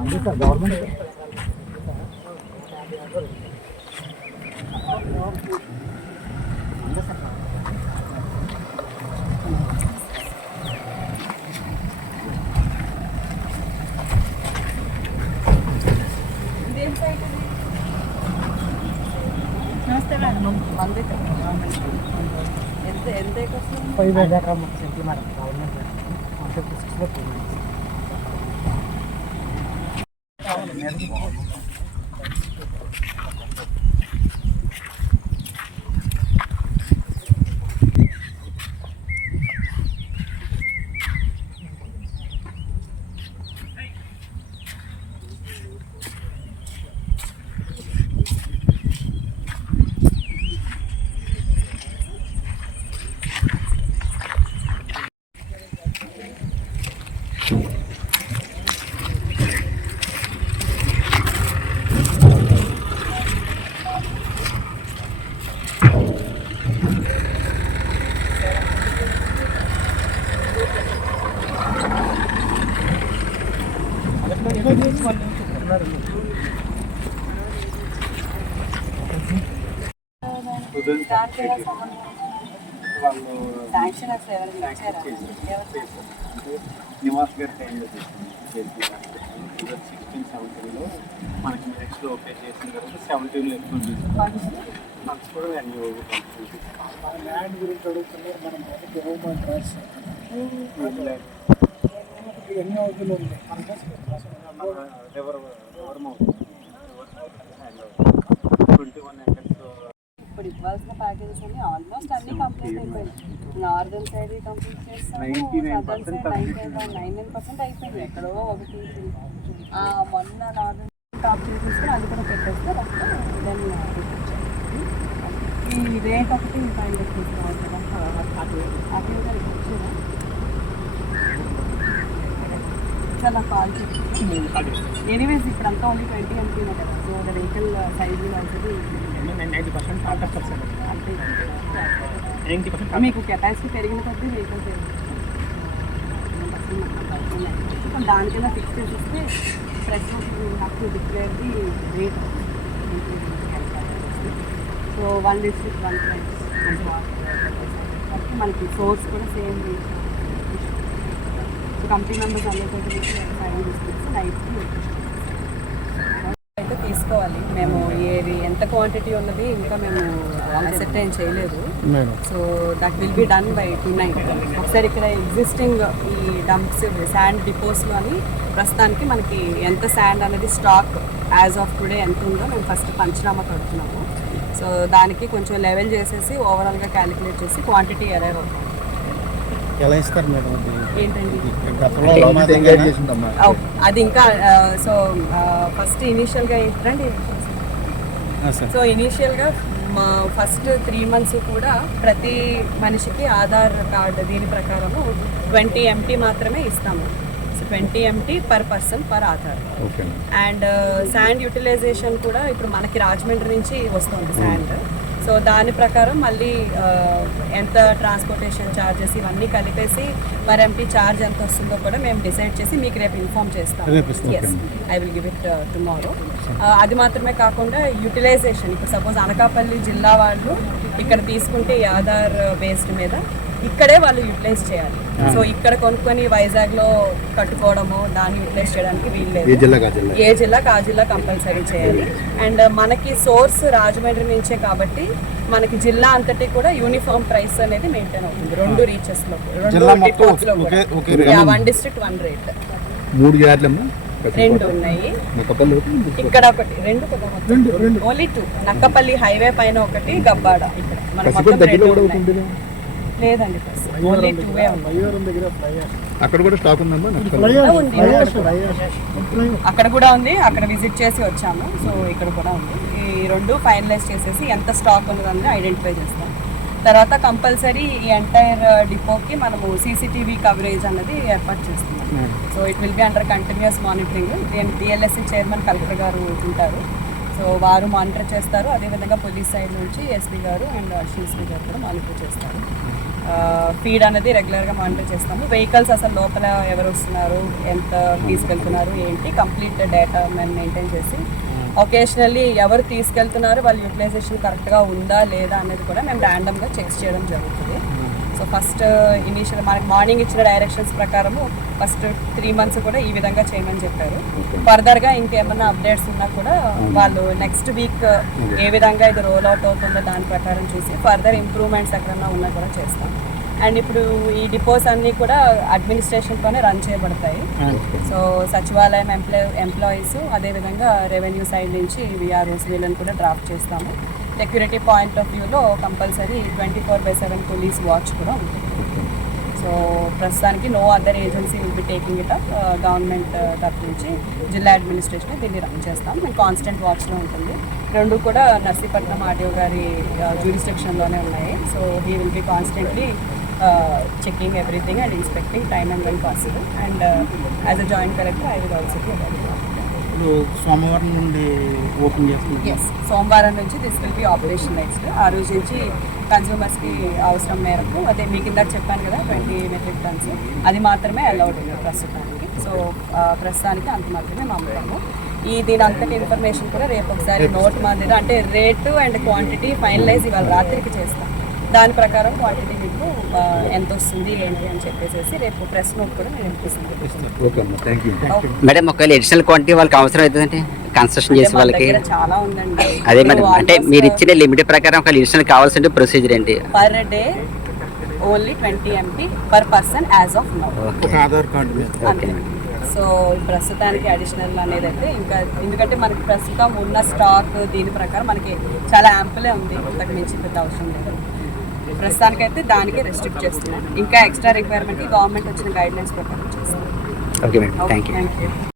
అంతే sir government నమస్తే madam మంది ఎంత ఎంత వస్తుంది ఫైవ్ ఎకరా సెంట్లు మేడం గవర్నమెంట్ వన్ ఫిఫ్టీ సిక్స్లో వాళ్ళు శాంక్షన్ అసలు ఎవరైనా ఇచ్చారా ఎవరు? నివాస్ గారి టైంలో సిక్స్టీన్ సెవెంటీన్లో మనకి మెరిట్స్లో ఓకే చేసిన తర్వాత సెవెంటీన్లో ఎక్కువ మనసు కూడా అన్ని ల్యాండ్ గురించి అడుగుతున్నారు మనం మొదటి గవర్నమెంట్ రాసి ఎన్ని అవుతుంది ఉంది river river twenty one acres ఇప్పుడు ఇవ్వాల్సిన ప్యాకేజెస్ అన్ని ఆల్మోస్ట్ అన్ని కంప్లీట్ అయిపోయింది నార్దర్న్ సైడ్ కంప్లీట్ చేస్తాము. 99% southern side nine nine percent అయిపోయింది. ఎక్కడో ఒకటి. మొన్న నార్దర్న్ టాప్ చేసేస్తే అది కూడా పెట్టేస్తే దెన్ ఈ రేట్ ఒకటి ఫైవ్ తీసుకోవాలి కదా. అది అది కూడా చాలా కాల్ ఎనీవేస్ ఇప్పుడు అంతా ఓన్లీ ట్వంటీ ఎంపీ కదా. సో ద వెహికల్ సైజ్ అవుతుంది నైంటీ పర్సెంట్ కాంటాక్ట్ వస్తుంది అంతే నైంటీ పర్సెంట్ మీకు కెపాసిటీ పెరిగిన కొద్దీ వెహికల్ దానికన్నా ఫిక్స్ చేసేస్తే fresh have to declare the rate so one district one price మనకి సోర్స్ కూడా same rate so company members అందరితో ఫైవ్ డిస్ట్రిక్ట్స్ నైట్కి అయితే తీసుకోవాలి. మేము ఏది ఎంత క్వాంటిటీ ఉన్నది ఇంకా మేము అసెప్టైన్ చేయలేదు. So that will be done by tonight ఒకసారి ఇక్కడ ఎగ్జిస్టింగ్ ఈ డంప్స్ శాండ్ డిపోస్లో అని ప్రస్తుతానికి మనకి ఎంత శాండ్ అనేది స్టాక్ యాజ్ ఆఫ్ టుడే ఎంత ఉందో మేము ఫస్ట్ పంచనామా కడుతున్నాము. సో దానికి కొంచెం లెవెల్ చేసేసి ఓవరాల్గా క్యాలిక్యులేట్ చేసి క్వాంటిటీ అరైవ్ అవుతాం ఎలా ఇస్తారు మేడం అది? గతంలో Oh, ఇంకా సో ఫస్ట్ ఇనీషియల్గా ఏంటంటే సార్. సో ఇనీషియల్గా మా ఫస్ట్ త్రీ మంత్స్ కూడా ప్రతి మనిషికి ఆధార్ కార్డు దీని ప్రకారము ట్వంటీ ఎంటీ మాత్రమే ఇస్తాము. So twenty MT per person per Aadhaar. And sand utilisation కూడా ఇప్పుడు మనకి రాజమండ్రి నుంచి వస్తుంది శాండ్. సో దాని ప్రకారం మళ్ళీ ఎంత ట్రాన్స్పోర్టేషన్ ఛార్జెస్ ఇవన్నీ కలిపేసి మరి ఎంపీ ఛార్జ్ ఎంత వస్తుందో కూడా మేము డిసైడ్ చేసి మీకు రేపు ఇన్ఫామ్ చేస్తాం. Yes I will give it tomorrow అది మాత్రమే కాకుండా యూటిలైజేషన్ ఇప్పుడు సపోజ్ అనకాపల్లి జిల్లా వాళ్ళు ఇక్కడ తీసుకుంటే ఈ ఆధార్ బేస్డ్ మీద ఇక్కడే వాళ్ళు యూటిలైజ్ చేయాలి. సో ఇక్కడ కొనుక్కొని వైజాగ్లో కట్టుకోవడము దాన్ని యూటిలైజ్ చేయడానికి వీల్లేదు జిల్లా కా జిల్లా ఏ జిల్లాకి ఆ జిల్లా కంపల్సరీ చేయాలి. అండ్ మనకి సోర్స్ రాజమండ్రి నుంచే కాబట్టి మనకి జిల్లా అంతటి కూడా యూనిఫామ్ ప్రైస్ అనేది మెయింటైన్ అవుతుంది. రెండు రీచెస్లో రెండు లో వన్ డిస్ట్రిక్ట్ వన్ రేట్ మూడు రెండు ఉన్నాయి. ఇక్కడ ఒకటి రెండు ఓన్లీ టూ నక్కపల్లి హైవే పైన ఒకటి గబ్బాడ ఇక్కడ. లేదండి ఓన్లీ టూ అక్కడ కూడా స్టాక్ ఉందమ్మా. అక్కడ కూడా ఉంది అక్కడ విజిట్ చేసి వచ్చాము. సో ఇక్కడ కూడా ఉంది. ఈ రెండు ఫైనలైజ్ చేసేసి ఎంత స్టాక్ ఉన్నదని ఐడెంటిఫై చేస్తాం. తర్వాత కంపల్సరీ ఈ ఎంటైర్ డిపోకి మనము సీసీటీవీ కవరేజ్ అన్నది ఏర్పాటు చేస్తున్నాం. So it will be under continuous monitoring దీని డిఎల్ఎస్సి చైర్మన్ కలెక్టర్ గారు ఉంటారు. సో వారు మానిటర్ చేస్తారు. అదేవిధంగా పోలీస్ సైడ్ నుంచి ఎస్పీ గారు అండ్ సిఎస్పీ గారు కూడా మానిటర్ చేస్తారు. ఫీడ్ అనేది రెగ్యులర్గా మానిటర్ చేస్తాము. వెహికల్స్ అసలు లోపల ఎవరు వస్తున్నారు? ఎంత తీసుకెళ్తున్నారు? ఏంటి? కంప్లీట్ డేటా మేము మెయింటైన్ చేసి ఒకేషనల్లీ ఎవరు తీసుకెళ్తున్నారు? వాళ్ళ యూటిలైజేషన్ కరెక్ట్గా ఉందా లేదా అనేది కూడా మేము ర్యాండమ్గా చెక్ చేయడం జరుగుతుంది. సో ఫస్ట్ ఇనీషియల్ మనకి మార్నింగ్ ఇచ్చిన డైరెక్షన్స్ ప్రకారము ఫస్ట్ త్రీ మంత్స్ కూడా ఈ విధంగా చేయమని చెప్పారు. ఫర్దర్గా ఇంకేమైనా అప్డేట్స్ ఉన్నా కూడా వాళ్ళు నెక్స్ట్ వీక్ ఏ విధంగా ఇది రోల్ అవుట్ అవుతుందో దాని ప్రకారం చూసి ఫర్దర్ ఇంప్రూవ్మెంట్స్ ఎక్కడన్నా ఉన్నా కూడా చేస్తాం. అండ్ ఇప్పుడు ఈ డిపోస్ అన్నీ కూడా అడ్మినిస్ట్రేషన్తోనే రన్ చేయబడతాయి. సో సచివాలయం ఎంప్లాయ్ ఎంప్లాయీస్ అదేవిధంగా రెవెన్యూ సైడ్ నుంచి విఆర్ఓస్ వీళ్ళని కూడా డ్రాఫ్ట్ చేస్తాము. సెక్యూరిటీ పాయింట్ ఆఫ్ వ్యూలో compulsory twenty four by seven police watch కూడా ఉంటుంది. సో ప్రస్తుతానికి no other agency will be taking it up government తరఫు నుంచి జిల్లా అడ్మినిస్ట్రేషన్ దీన్ని రన్ చేస్తాం. మేము కాన్స్టెంట్ వాచ్లో ఉంటుంది. రెండు కూడా నర్సీపట్నం ఆర్డీఓ గారి uh, జ్యూరిస్టిక్షన్లోనే ఉన్నాయి. So he will be constantly checking everything and inspecting time and when possible and as a joint collector I will also be ఇప్పుడు సోమవారం నుండి ఓపెన్ చేస్తున్నారు. ఎస్ సోమవారం నుంచి దిస్ విల్ బి ఆపరేషనలైజ్డ్ ఆ రోజు నుంచి కన్జ్యూమర్స్కి అవసరం మేరకు అదే మీకు ఇందాక చెప్పాను కదా ట్వంటీ మెట్రిక్ టన్స్ అది మాత్రమే అలౌడ్ ఉంది ప్రస్తుతానికి. సో ప్రస్తుతానికి అంత మాత్రమే మా అమ్ముతాము ఈ దీని అంతటి ఇన్ఫర్మేషన్ కూడా రేపు ఒకసారి నోట్ మాదిరి అంటే రేటు అండ్ క్వాంటిటీ ఫైనలైజ్ ఇవాళ రాత్రికి చేస్తాం. దాని ప్రకారం క్వాంటిటీ మీకు ఎంత వస్తుంది ఏంటి అని చెప్పేసి రేపు ప్రెస్ నోట్ కూడా నేను ఇప్పిస్తాను. మేడం ఒకవేళ అడిషనల్ క్వాంటిటీ వాళ్ళకి అవసరం అవుతుందంటే కన్స్ట్రక్షన్ చేసే వాళ్ళకి చాలా ఉందండి. అదే మేడం అంటే మీరు ఇచ్చిన లిమిట్ ప్రకారం ఒకవేళ అడిషనల్ కావాల్సిన ప్రొసీజర్ ఏంటి? Per day only twenty MP per person as of now ఒక ఆధార్ కార్డు సో ప్రస్తుతానికి అడిషనల్ అనేది అయితే ఇంకా ఎందుకంటే మనకి ప్రస్తుతం ఉన్న స్టాక్ దీని ప్రకారం మనకి చాలా యాంపులే ఉంది అంతకు మించి పెద్ద అవసరం లేదు. ప్రస్తుతానికైతే దానికే రెస్ట్రిక్ట్ చేస్తున్నాం ఇంకా ఎక్స్ట్రా రిక్వైర్మెంట్కి గవర్నమెంట్ వచ్చిన గైడ్ లైన్స్ ప్రకారం చేస్తున్నాం ఓకే మేడం థ్యాంక్ యూ